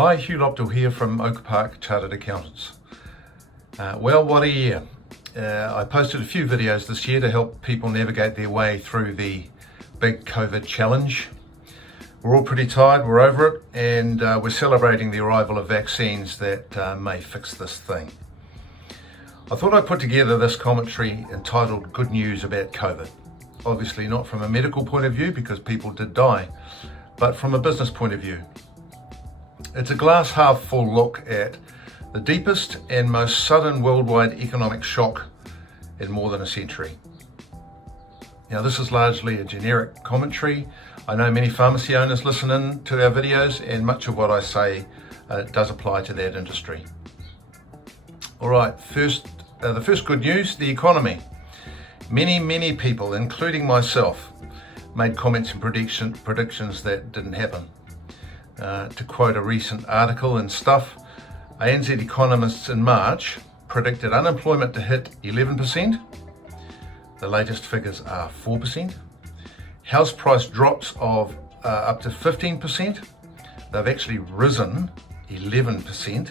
Hi, Hugh Lopdell here from Oak Park Chartered Accountants. Well, what a year. I posted a few videos this year to help people navigate their way through the big COVID challenge. We're all pretty tired, we're over it, and we're celebrating the arrival of vaccines that may fix this thing. I thought I'd put together this commentary entitled Good News About COVID. Obviously not from a medical point of view because people did die, but from a business point of view. It's a glass half full look at the deepest and most sudden worldwide economic shock in more than a century. Now, this is largely a generic commentary. I know many pharmacy owners listen in to our videos, and much of what I say does apply to that industry. All right, the first good news, the economy. Many people, including myself, made comments and predictions that didn't happen. To quote a recent article in Stuff, ANZ economists in March predicted unemployment to hit 11%. The latest figures are 4%. House price drops of up to 15%. They've actually risen 11%.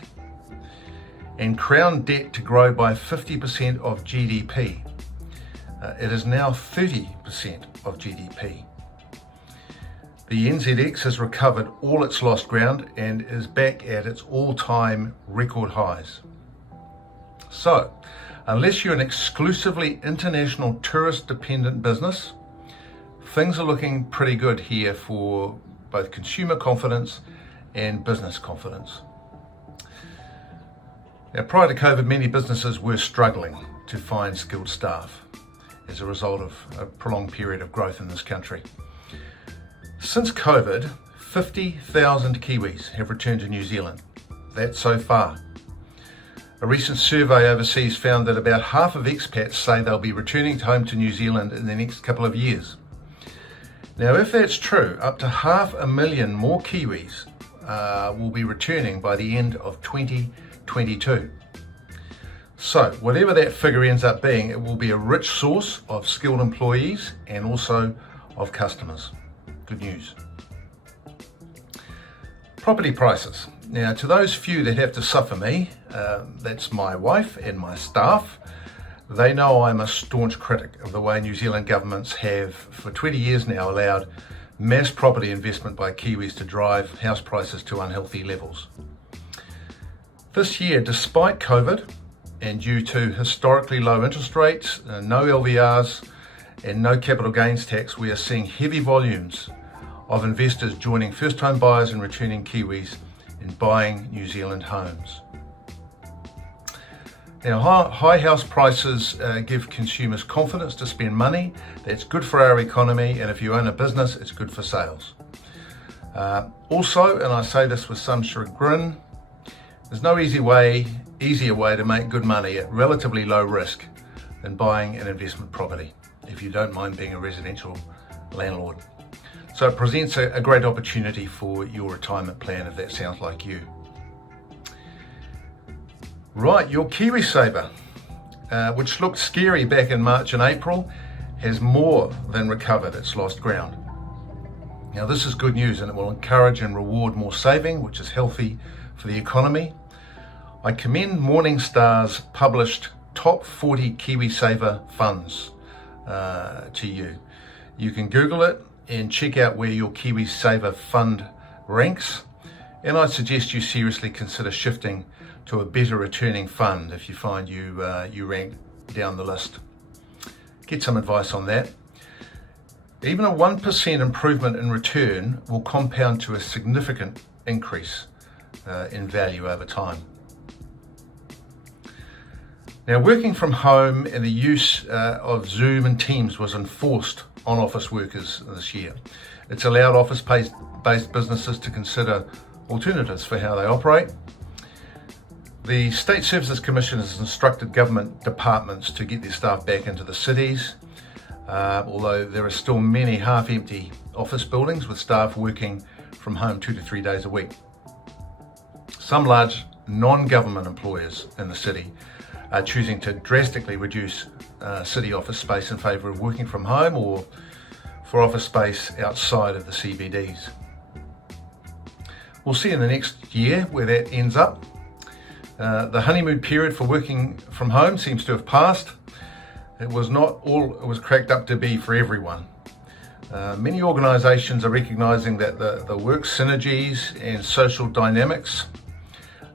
And Crown debt to grow by 50% of GDP. It is now 30% of GDP. The NZX has recovered all its lost ground and is back at its all-time record highs. So, unless you're an exclusively international tourist-dependent business, things are looking pretty good here for both consumer confidence and business confidence. Now, prior to COVID, many businesses were struggling to find skilled staff as a result of a prolonged period of growth in this country. Since COVID, 50,000 Kiwis have returned to New Zealand. That's so far. A recent survey overseas found that about half of expats say they'll be returning home to New Zealand in the next couple of years. Now, if that's true, up to 500,000 more Kiwis will be returning by the end of 2022. So, whatever that figure ends up being, it will be a rich source of skilled employees and also of customers. Good news. Property prices. Now, to those few that have to suffer me, that's my wife and my staff, they know I'm a staunch critic of the way New Zealand governments have, for 20 years now, allowed mass property investment by Kiwis to drive house prices to unhealthy levels. This year, despite COVID, and due to historically low interest rates, no LVRs, and no capital gains tax, we are seeing heavy volumes of investors joining first-time buyers and returning Kiwis in buying New Zealand homes. Now, high house prices give consumers confidence to spend money. That's good for our economy, and if you own a business, it's good for sales. Also, and I say this with some chagrin, there's no easier way to make good money at relatively low risk than buying an investment property, if you don't mind being a residential landlord. So it presents a great opportunity for your retirement plan if that sounds like you. Right, your KiwiSaver, which looked scary back in March and April, has more than recovered its lost ground. Now, this is good news, and it will encourage and reward more saving, which is healthy for the economy. I commend Morningstar's published top 40 KiwiSaver funds to you. You can Google it and check out where your KiwiSaver fund ranks, and I'd suggest you seriously consider shifting to a better returning fund if you find you rank down the list. Get some advice on that. Even a 1% improvement in return will compound to a significant increase in value over time. Now, working from home and the use of Zoom and Teams was enforced on office workers this year. It's allowed office-based businesses to consider alternatives for how they operate. The State Services Commission has instructed government departments to get their staff back into the cities, although there are still many half-empty office buildings with staff working from home 2 to 3 days a week. Some large non-government employers in the city are choosing to drastically reduce city office space in favour of working from home or for office space outside of the CBDs. We'll see in the next year where that ends up. The honeymoon period for working from home seems to have passed. It was not all it was cracked up to be for everyone. Many organisations are recognising that the work synergies and social dynamics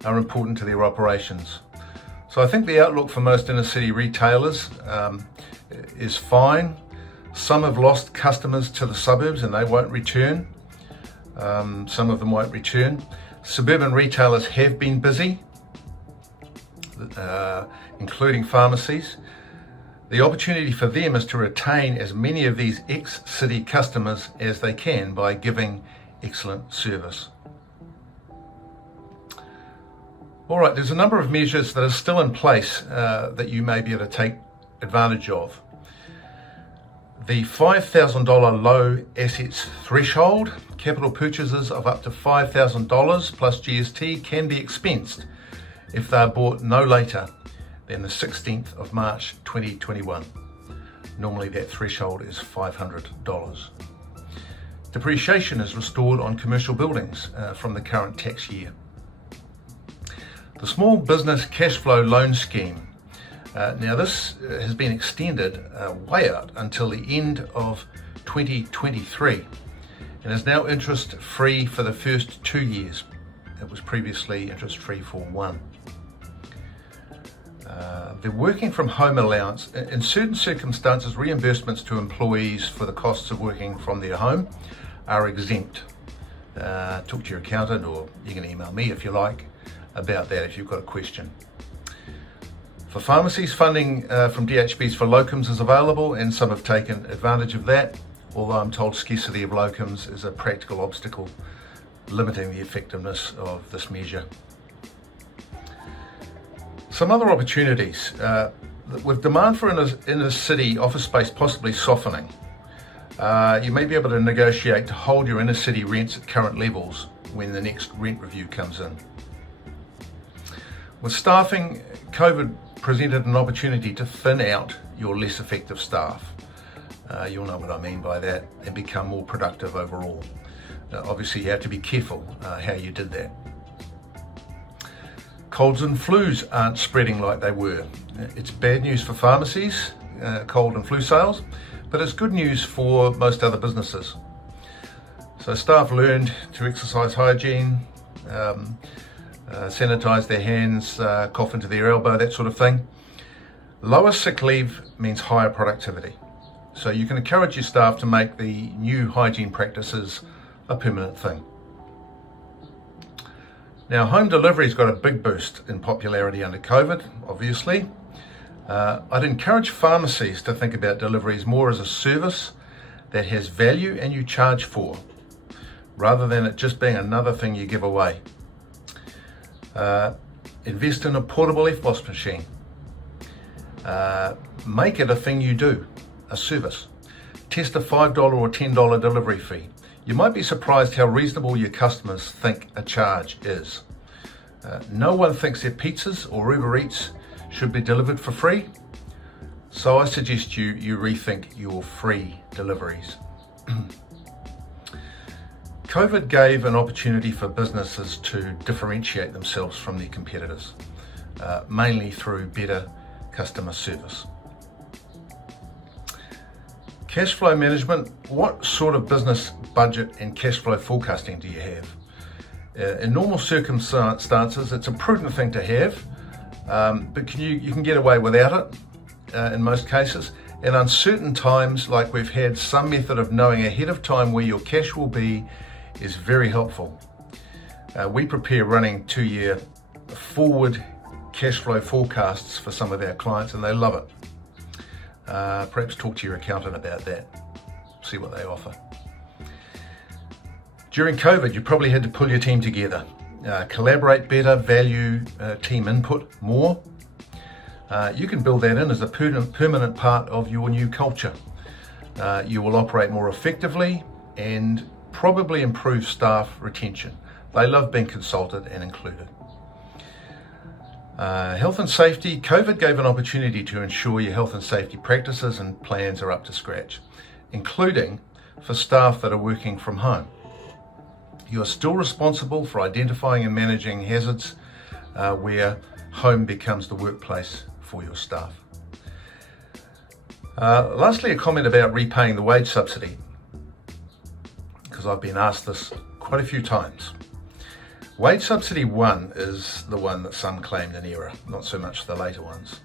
are important to their operations. So I think the outlook for most inner city retailers is fine. Some have lost customers to the suburbs and they won't return. Some of them won't return. Suburban retailers have been busy, including pharmacies. The opportunity for them is to retain as many of these ex-city customers as they can by giving excellent service. All right, there's a number of measures that are still in place that you may be able to take advantage of. The $5,000 low assets threshold, capital purchases of up to $5,000 plus GST can be expensed if they are bought no later than the 16th of March 2021. Normally that threshold is $500. Depreciation is restored on commercial buildings from the current tax year. The Small Business Cashflow Loan Scheme. Now this has been extended way out until the end of 2023 and is now interest free for the first 2 years. It was previously interest free for 1. The working from home allowance. In certain circumstances, reimbursements to employees for the costs of working from their home are exempt. Talk to your accountant, or you can email me if you like about that if you've got a question. For pharmacies, funding from DHBs for locums is available, and some have taken advantage of that, although I'm told scarcity of locums is a practical obstacle limiting the effectiveness of this measure. Some other opportunities. With demand for inner city office space possibly softening, you may be able to negotiate to hold your inner city rents at current levels when the next rent review comes in. With staffing, COVID presented an opportunity to thin out your less effective staff. You'll know what I mean by that, and become more productive overall. Obviously you have to be careful how you did that. Colds and flus aren't spreading like they were. It's bad news for pharmacies, cold and flu sales, but it's good news for most other businesses. So staff learned to exercise hygiene, sanitize their hands, cough into their elbow, that sort of thing. Lower sick leave means higher productivity. So you can encourage your staff to make the new hygiene practices a permanent thing. Now, home delivery's got a big boost in popularity under COVID, obviously. I'd encourage pharmacies to think about deliveries more as a service that has value and you charge for, rather than it just being another thing you give away. Invest in a portable EFTPOS machine. Make it a thing you do, a service. Test a $5 or $10 delivery fee. You might be surprised how reasonable your customers think a charge is. No one thinks their pizzas or Uber Eats should be delivered for free, so I suggest you rethink your free deliveries. COVID gave an opportunity for businesses to differentiate themselves from their competitors, mainly through better customer service. Cash flow management. What sort of business budget and cash flow forecasting do you have? In normal circumstances, it's a prudent thing to have, but you can get away without it in most cases. In uncertain times, like we've had, some method of knowing ahead of time where your cash will be is very helpful. We prepare running 2-year forward cash flow forecasts for some of our clients, and they love it. Perhaps talk to your accountant about that, see what they offer. During COVID, you probably had to pull your team together, collaborate better, value team input more. You can build that in as a permanent part of your new culture. You will operate more effectively and probably improve staff retention. They love being consulted and included. Health and safety. COVID gave an opportunity to ensure your health and safety practices and plans are up to scratch, including for staff that are working from home. You're still responsible for identifying and managing hazards where home becomes the workplace for your staff. Lastly, a comment about repaying the wage subsidy, because I've been asked this quite a few times. Wage subsidy 1 is the one that some claimed in error, not so much the later ones.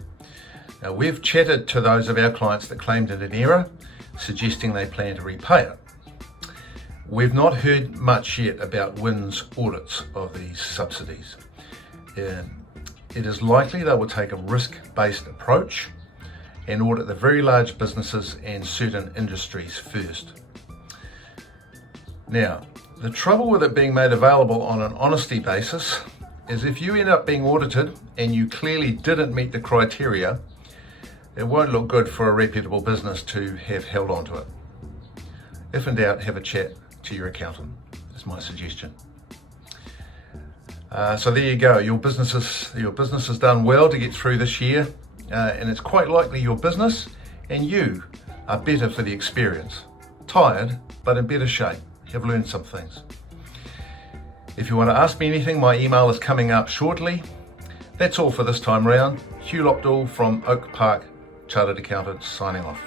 Now, we've chatted to those of our clients that claimed it in error, suggesting they plan to repay it. We've not heard much yet about WIN's audits of these subsidies. It is likely they will take a risk-based approach and audit the very large businesses and certain industries first. Now, the trouble with it being made available on an honesty basis is if you end up being audited and you clearly didn't meet the criteria, it won't look good for a reputable business to have held on to it. If in doubt, have a chat to your accountant, is my suggestion. So there you go, your business has done well to get through this year, and it's quite likely your business and you are better for the experience. Tired, but in better shape. Have learned some things. If you want to ask me anything, my email is coming up shortly. That's all for this time round. Hugh Lopdell from Oak Park Chartered Accountants signing off.